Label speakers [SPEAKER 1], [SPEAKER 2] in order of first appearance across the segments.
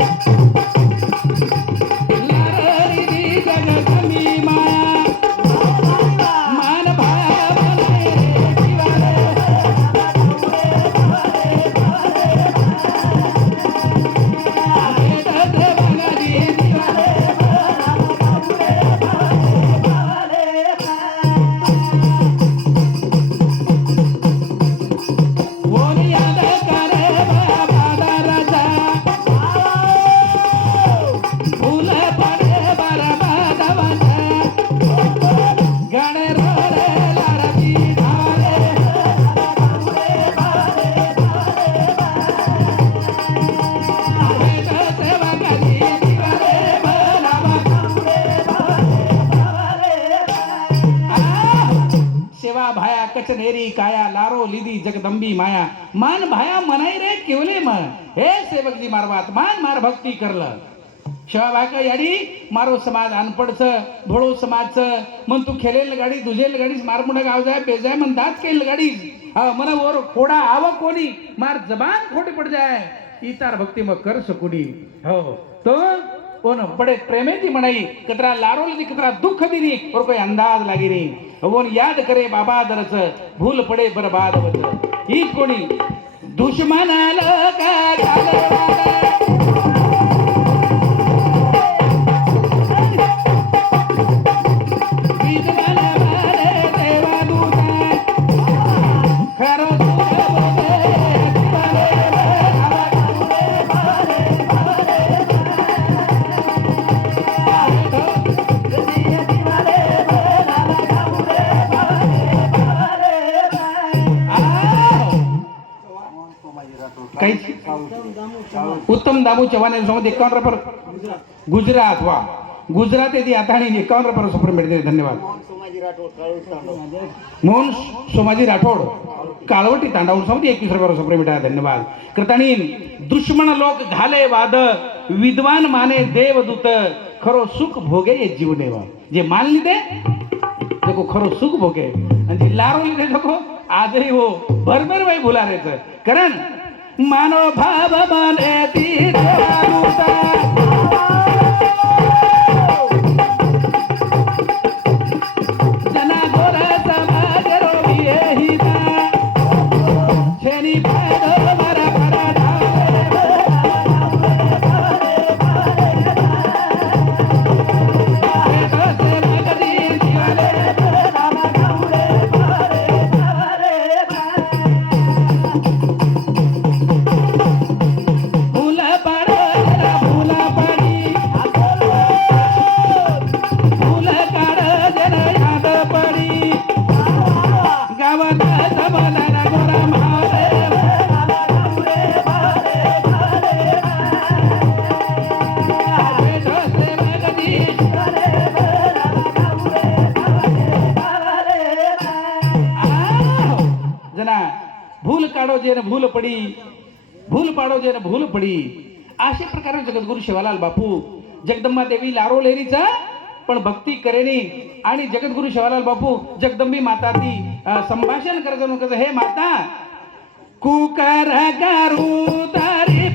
[SPEAKER 1] Thank you. भाया काया लारो लिदी जगदंबी माया. मान भाया मनाई रे केवले म हे सेवकजी मारवात मान मार भक्ती करलं. शेवा याडी मारो समाज अनपडच भोळो समाजचं. मन तू खेळेल गाडी दुझेल गाडीस मारमुडा गाव जाय बेजाय मन दात केल गाडी मन वर खोडा आव कोणी मार जबान खोटी पड जाय. इतार भक्ती मग कर सकुडी. हो. हो. तो कोण बडे प्रेमे प्रेमेची मनाई कतरा लारोल कतरा दुःख दिनी और कोई अंदाज लागी रे. वोन याद करे बाबा दरच भूल पडे बरबाद वच ही कोणी? दुश्मनाला का उत्तम दामू चव्हाण यांच्यासोबत एकावन्न रुपये गुजरात वा. गुजरात येथे आता आणि एकावन्न रुपये सुप्रीम भेटते धन्यवाद. मोहन सोमाजी राठोड काळवटी तांडावून समोर एकवीस रुपये सुप्रीम भेटा धन्यवाद. कृताणी दुश्मन लोक घाले वाद विद्वान माने देवदूत खरो सुख भोगे ये जीवनेवा. जे मानली ते देखो खरो सुख भोगे. आणि जे लारो ते देखो आजही हो भरभर बाई भुलारेच कारण मानो भाव भूल काढो जे न भूल पडी. भूल पाडो जे न भूल पडी. अशा प्रकारे जगद्गुरु शिवालाल बापू जगदंबा देवी लारो लेरीचा पण भक्ती करेनी आणि जगद्गुरु शिवालाल बापू जगदंबी माता ती संभाषण करत कसं हे माता कुकर करू तारी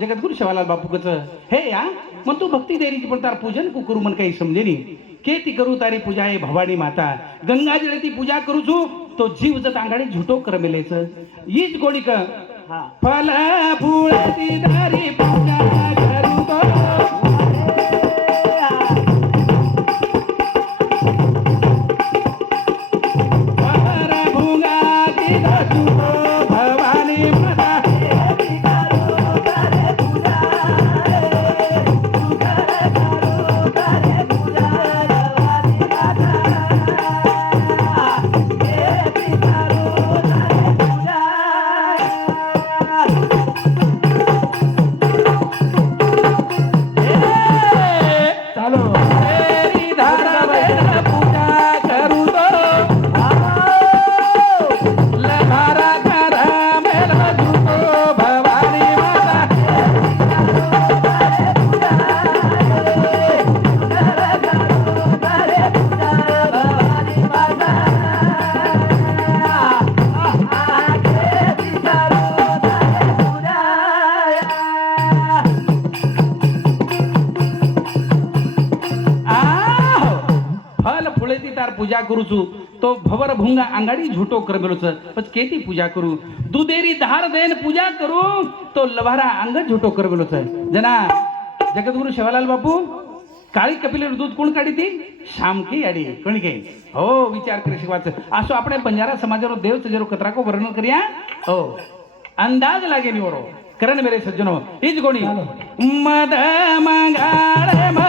[SPEAKER 1] शेवालाल बापू कच हे या मग तू भक्ती देरीची पण तार पूजन कू करू मन काही समजे नी. के ती करू तारी पूजा आहे भवानी माता. गंगा जळे ती पूजा करू छू तो जीव जत अंगाडी झुटो कर मेलेच हीच गोडी फल फूळ पूजा करूचू. तो भवर भुंगा अंगाडी झुटो करबेलोच पच केती पूजा करू? दुधेरी धार देन पूजा करू तो लभारा अंग झुटो करबेलोच जना जगद्गुरु शिवालाल बापू काळी कपिलेर दूध कोण काढी ती? शामकी याडी कोणी के? हो विचार करी शिकवायचं असो आपण बंजारा समाजारो देव तजेरो कतराको वर्णन करूया? हो. अंदाज लागे निवरो. करण मेरे सज्जनो हीच गोणी मद मंगाळ म पूजा करू तो